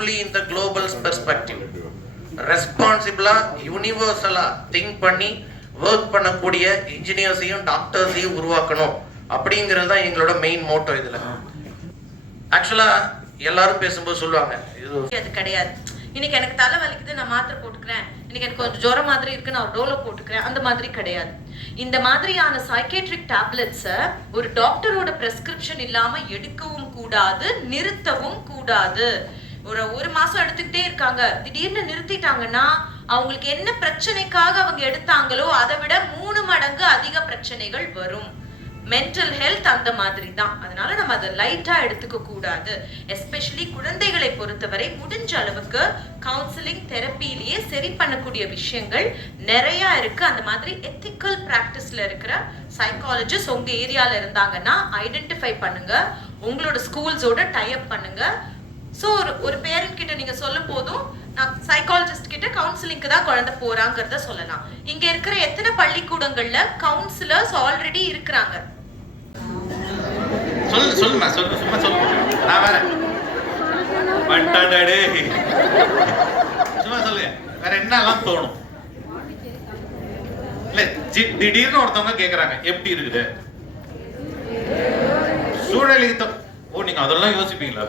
responsibly in the global perspective. ரெஸ்பான்சிபிளா யூனிவர்சலா think பண்ணி ஒர்க் பண்ணக்கூடிய இன்ஜினியர்ஸையும் டாக்டர்ஸையும் உருவாக்கணும் அப்படிங்கிறது தான் எங்களோட மெயின் மோட்டோ. இதுல ஆக்சுவலா எல்லாரும் பேசும்போது சொல்லுவாங்க அது கிடையாது. இன்னைக்கு எனக்கு தலை வலிக்குது, நான் மாத்திரை போட்டுக்கிறேன். இன்னைக்கு எனக்கு கொஞ்சம் ஜுரம் மாதிரி இருக்கு, நான் டோலோ போட்டுக்கிறேன். அந்த மாதிரி கிடையாது. இந்த மாதிரியான சைக்கேட்ரிக் டேப்லெட்ஸை ஒரு டாக்டரோட பிரெஸ்கிரிப்ஷன் இல்லாம எடுக்கவும் கூடாது, நிறுத்தவும் கூடாது. ஒரு மாசம் எடுத்துக்கிட்டே இருக்காங்க, திடீர்னு நிறுத்திட்டாங்கன்னா அவங்களுக்கு என்ன பிரச்சனைக்காக அவங்க எடுத்தாங்களோ அதை விட 3 மடங்கு அதிக பிரச்சனைகள் வரும். மென்டல் ஹெல்த் அந்த மாதிரி தான். அதனால நம்ம அதை லைட்டா எடுத்துக்க கூடாது. எஸ்பெஷலி குழந்தைகளை பொறுத்தவரை முடிஞ்ச அளவுக்கு கவுன்சிலிங் தெரப்பிலேயே சரி பண்ணக்கூடிய விஷயங்கள் நிறைய இருக்கு. அந்த மாதிரி எத்திக்கல் பிராக்டிஸ்ல இருக்கிற சைக்காலஜிஸ்ட் உங்க ஏரியால இருந்தாங்கன்னா ஐடென்டிஃபை பண்ணுங்க, உங்களோட ஸ்கூல்ஸோட டைப் பண்ணுங்க. ஸோ ஒரு பேரண்ட் கிட்ட நீங்க சொல்லும் போதும் நான் சைக்காலஜிஸ்ட் கிட்ட கவுன்சிலிங்க்கு தான் குழந்தை போறாங்கிறத சொல்லலாம். இங்க இருக்கிற எத்தனை பள்ளிக்கூடங்கள்ல கவுன்சிலர்ஸ் ஆல்ரெடி இருக்கிறாங்க? சொல்லுமா சும்மா சொல்லு. நான் வேற சும்மா சொல்லுங்க. வேற என்னெல்லாம் தோணும்? இல்ல திடீர்னு ஒருத்தவங்க கேக்குறாங்க எப்படி இருக்குது சூழலுக்கு. ஓ, நீங்க அதெல்லாம் யோசிப்பீங்களா?